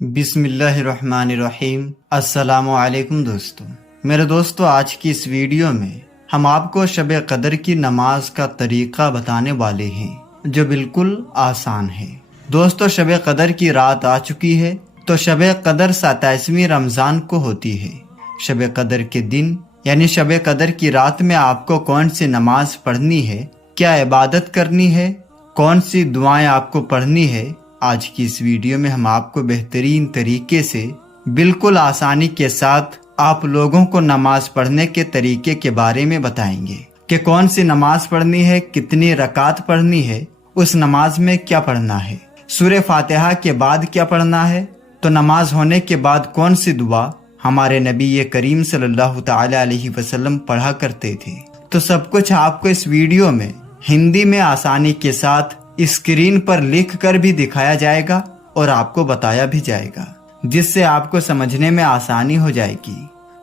بسم اللہ الرحمن الرحیم۔ السلام علیکم دوستو۔ میرے دوستو، آج کی اس ویڈیو میں ہم آپ کو شب قدر کی نماز کا طریقہ بتانے والے ہیں جو بالکل آسان ہے۔ دوستو، شب قدر کی رات آ چکی ہے تو شب قدر 27ویں رمضان کو ہوتی ہے۔ شب قدر کے دن یعنی شب قدر کی رات میں آپ کو کون سی نماز پڑھنی ہے، کیا عبادت کرنی ہے، کون سی دعائیں آپ کو پڑھنی ہے، آج کی اس ویڈیو میں ہم آپ کو بہترین طریقے سے بالکل آسانی کے ساتھ آپ لوگوں کو نماز پڑھنے کے طریقے کے بارے میں بتائیں گے کہ کون سی نماز پڑھنی ہے، کتنی رکعت پڑھنی ہے، اس نماز میں کیا پڑھنا ہے، سورہ فاتحہ کے بعد کیا پڑھنا ہے، تو نماز ہونے کے بعد کون سی دعا ہمارے نبی کریم صلی اللہ تعالی علیہ وسلم پڑھا کرتے تھے۔ تو سب کچھ آپ کو اس ویڈیو میں ہندی میں آسانی کے ساتھ اسکرین پر لکھ کر بھی دکھایا جائے گا اور آپ کو بتایا بھی جائے گا، جس سے آپ کو سمجھنے میں آسانی ہو جائے گی۔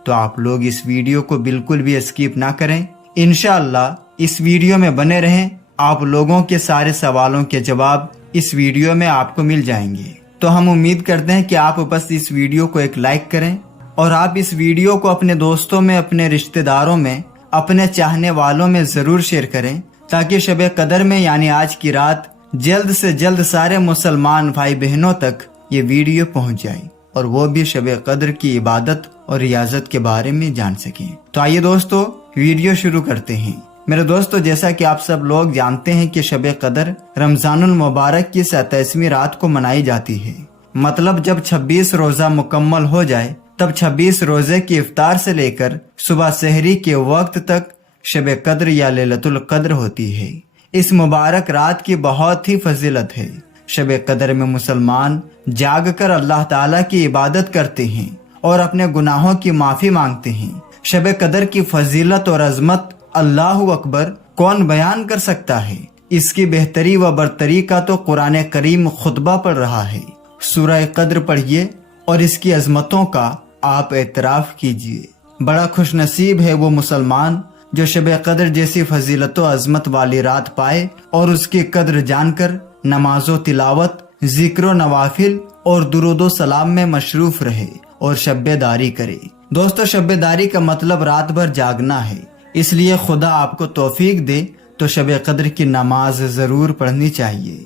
تو آپ لوگ اس ویڈیو کو بالکل بھی اسکپ نہ کریں، انشاءاللہ اس ویڈیو میں بنے رہیں، آپ لوگوں کے سارے سوالوں کے جواب اس ویڈیو میں آپ کو مل جائیں گے۔ تو ہم امید کرتے ہیں کہ آپ بس اس ویڈیو کو ایک لائک کریں اور آپ اس ویڈیو کو اپنے دوستوں میں، اپنے رشتہ داروں میں، اپنے چاہنے والوں میں ضرور شیئر کریں، تاکہ شب قدر میں یعنی آج کی رات جلد سے جلد سارے مسلمان بھائی بہنوں تک یہ ویڈیو پہنچ جائے اور وہ بھی شب قدر کی عبادت اور ریاضت کے بارے میں جان سکیں۔ تو آئیے دوستو ویڈیو شروع کرتے ہیں۔ میرے دوستو، جیسا کہ آپ سب لوگ جانتے ہیں کہ شب قدر رمضان المبارک کی 27ویں رات کو منائی جاتی ہے۔ مطلب جب 26 روزہ مکمل ہو جائے تب 26 روزے کی افطار سے لے کر صبح سحری کے وقت تک شب قدر یا لیلۃ القدر ہوتی ہے۔ اس مبارک رات کی بہت ہی فضیلت ہے۔ شب قدر میں مسلمان جاگ کر اللہ تعالیٰ کی عبادت کرتے ہیں اور اپنے گناہوں کی معافی مانگتے ہیں۔ شب قدر کی فضیلت اور عظمت اللہ اکبر کون بیان کر سکتا ہے؟ اس کی بہتری و برتری کا تو قرآن کریم خطبہ پڑھ رہا ہے۔ سورہ قدر پڑھیے اور اس کی عظمتوں کا آپ اعتراف کیجیے۔ بڑا خوش نصیب ہے وہ مسلمان جو شب قدر جیسی فضیلت و عظمت والی رات پائے اور اس کی قدر جان کر نماز و تلاوت، ذکر و نوافل اور درود و سلام میں مشروف رہے اور شب داری کرے۔ دوستو، شب داری کا مطلب رات بھر جاگنا ہے، اس لیے خدا آپ کو توفیق دے تو شب قدر کی نماز ضرور پڑھنی چاہیے۔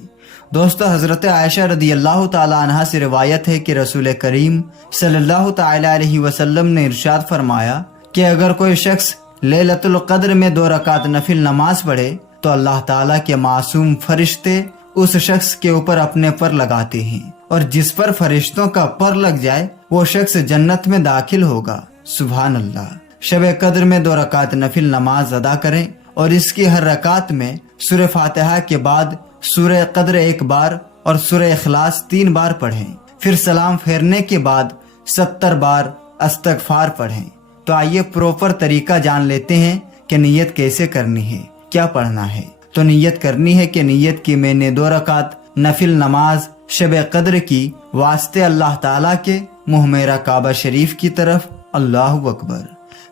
دوستو، حضرت عائشہ رضی اللہ تعالی عنہا سے روایت ہے کہ رسول کریم صلی اللہ تعالی علیہ وسلم نے ارشاد فرمایا کہ اگر کوئی شخص لیلۃ القدر میں 2 رکعت نفل نماز پڑھے تو اللہ تعالیٰ کے معصوم فرشتے اس شخص کے اوپر اپنے پر لگاتے ہیں، اور جس پر فرشتوں کا پر لگ جائے وہ شخص جنت میں داخل ہوگا۔ سبحان اللہ۔ شب قدر میں 2 رکعت نفل نماز ادا کریں اور اس کی ہر رکعت میں سورہ فاتحہ کے بعد سورہ قدر 1 بار اور سورہ اخلاص 3 بار پڑھیں، پھر سلام پھیرنے کے بعد 70 بار استغفار پڑھیں۔ تو آئیے پروپر طریقہ جان لیتے ہیں کہ نیت کیسے کرنی ہے، کیا پڑھنا ہے۔ تو نیت کرنی ہے کہ نیت کی میں نے 2 رکعت نفل نماز شب قدر کی واسطے اللہ تعالیٰ کے منہ میرا کعبہ شریف کی طرف، اللہ اکبر۔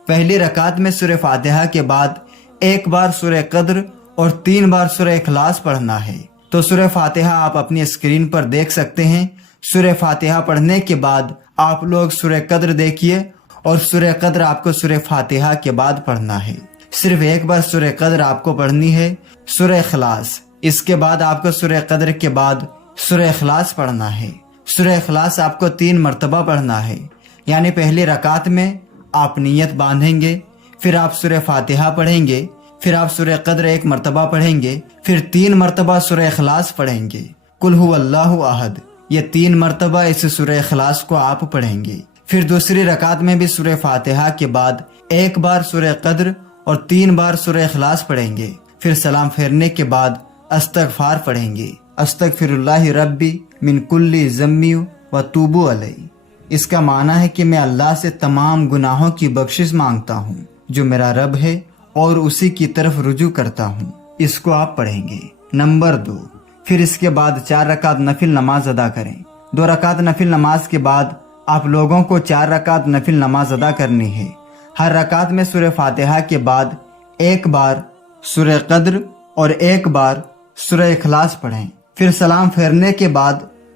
پہلی رکعت میں سورہ فاتحہ کے بعد 1 بار سورہ قدر اور 3 بار سورہ اخلاص پڑھنا ہے۔ تو سورہ فاتحہ آپ اپنی اسکرین پر دیکھ سکتے ہیں۔ سورہ فاتحہ پڑھنے کے بعد آپ لوگ سورہ قدر دیکھیے اور سورہ قدر آپ کو سورہ فاتحہ کے بعد پڑھنا ہے۔ صرف 1 بار سورہ قدر آپ کو پڑھنی ہے۔ سورہ اخلاص، اس کے بعد آپ کو سورہ قدر کے بعد سورہ اخلاص پڑھنا ہے۔ سورہ اخلاص آپ کو 3 مرتبہ پڑھنا ہے، یعنی پہلی رکعت میں آپ نیت باندھیں گے، پھر آپ سورہ فاتحہ پڑھیں گے، پھر آپ سورہ قدر 1 مرتبہ پڑھیں گے، پھر 3 مرتبہ سورہ اخلاص پڑھیں گے۔ قل هو اللہ احد، یہ 3 مرتبہ اس سورہ اخلاص کو آپ پڑھیں گے۔ پھر دوسری رکعت میں بھی سورہ فاتحہ کے بعد 1 بار سورہ قدر اور 3 بار سورہ اخلاص پڑھیں گے، پھر سلام پھیرنے کے بعد استغفار پڑھیں گے، استغفر اللہ ربی من کل ذنب واتوب علیہ۔ اس کا معنی ہے کہ میں اللہ سے تمام گناہوں کی بخشش مانگتا ہوں جو میرا رب ہے اور اسی کی طرف رجوع کرتا ہوں۔ اس کو آپ پڑھیں گے۔ نمبر 2، پھر اس کے بعد 4 رکعت نفل نماز ادا کریں۔ 2 رکعت نفل نماز کے بعد آپ لوگوں کو 4 رکعت نفل نماز ادا کرنی ہے۔ ہر رکعت میں سورہ فاتحہ کے بعد 1 بار سورہ قدر اور 1 بار سورہ اخلاص پڑھیں، پھر سلام پھیرنے کے بعد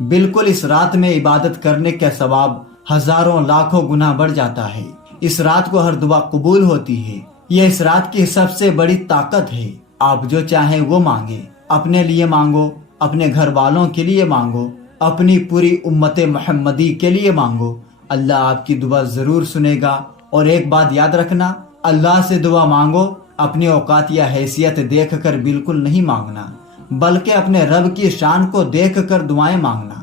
بالکل اس رات میں عبادت کرنے کا ثواب ہزاروں لاکھوں گنا بڑھ جاتا ہے۔ اس رات کو ہر دعا قبول ہوتی ہے۔ یہ اس رات کی سب سے بڑی طاقت ہے۔ آپ جو چاہیں وہ مانگے، اپنے لیے مانگو، اپنے گھر والوں کے لیے مانگو، اپنی پوری امت محمدی کے لیے مانگو، اللہ آپ کی دعا ضرور سنے گا۔ اور ایک بات یاد رکھنا، اللہ سے دعا مانگو، اپنی اوقات یا حیثیت دیکھ کر بالکل نہیں مانگنا، بلکہ اپنے رب کی شان کو دیکھ کر دعائیں مانگنا۔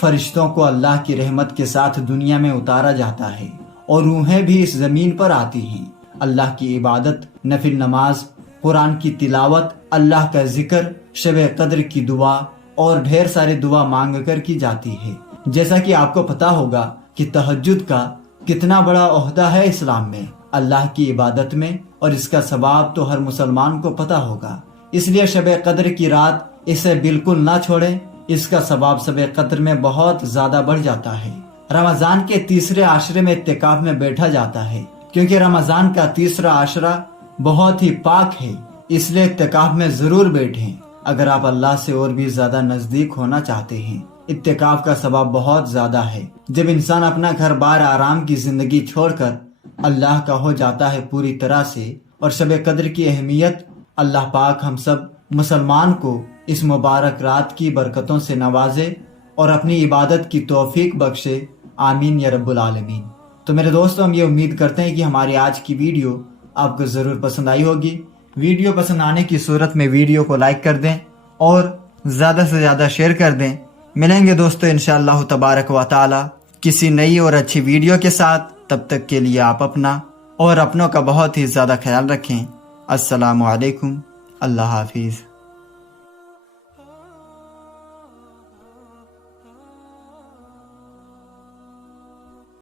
فرشتوں کو اللہ کی رحمت کے ساتھ دنیا میں اتارا جاتا ہے اور روحیں بھی اس زمین پر آتی ہیں۔ اللہ کی عبادت، نفل نماز، قرآن کی تلاوت، اللہ کا ذکر، شب قدر کی دعا اور ڈھیر ساری دعا مانگ کر کی جاتی ہے۔ جیسا کہ آپ کو پتا ہوگا کہ تہجد کا کتنا بڑا عہدہ ہے اسلام میں، اللہ کی عبادت میں، اور اس کا ثواب تو ہر مسلمان کو پتا ہوگا۔ اس لیے شب قدر کی رات اسے بالکل نہ چھوڑیں، اس کا ثواب شب قدر میں بہت زیادہ بڑھ جاتا ہے۔ رمضان کے تیسرے عاشرے میں اعتکاف میں بیٹھا جاتا ہے، کیونکہ رمضان کا تیسرا عاشرہ بہت ہی پاک ہے، اس لیے اعتکاف میں ضرور بیٹھیں اگر آپ اللہ سے اور بھی زیادہ نزدیک ہونا چاہتے ہیں۔ اعتکاف کا ثواب بہت زیادہ ہے۔ جب انسان اپنا گھر بار آرام کی زندگی چھوڑ کر اللہ کا ہو جاتا ہے پوری طرح سے، اور شب قدر کی اہمیت، اللہ پاک ہم سب مسلمان کو اس مبارک رات کی برکتوں سے نوازے اور اپنی عبادت کی توفیق بخشے، آمین یا رب العالمین۔ تو میرے دوستوں، ہم یہ امید کرتے ہیں کہ ہماری آج کی ویڈیو آپ کو ضرور پسند آئی ہوگی۔ ویڈیو پسند آنے کی صورت میں ویڈیو کو لائک کر دیں اور زیادہ سے زیادہ شیئر کر دیں۔ ملیں گے دوستو انشاءاللہ تبارک و تعالی کسی نئی اور اچھی ویڈیو کے ساتھ۔ تب تک کے لیے آپ اپنا اور اپنوں کا بہت ہی زیادہ خیال رکھیں۔ السلام علیکم، اللہ حافظ۔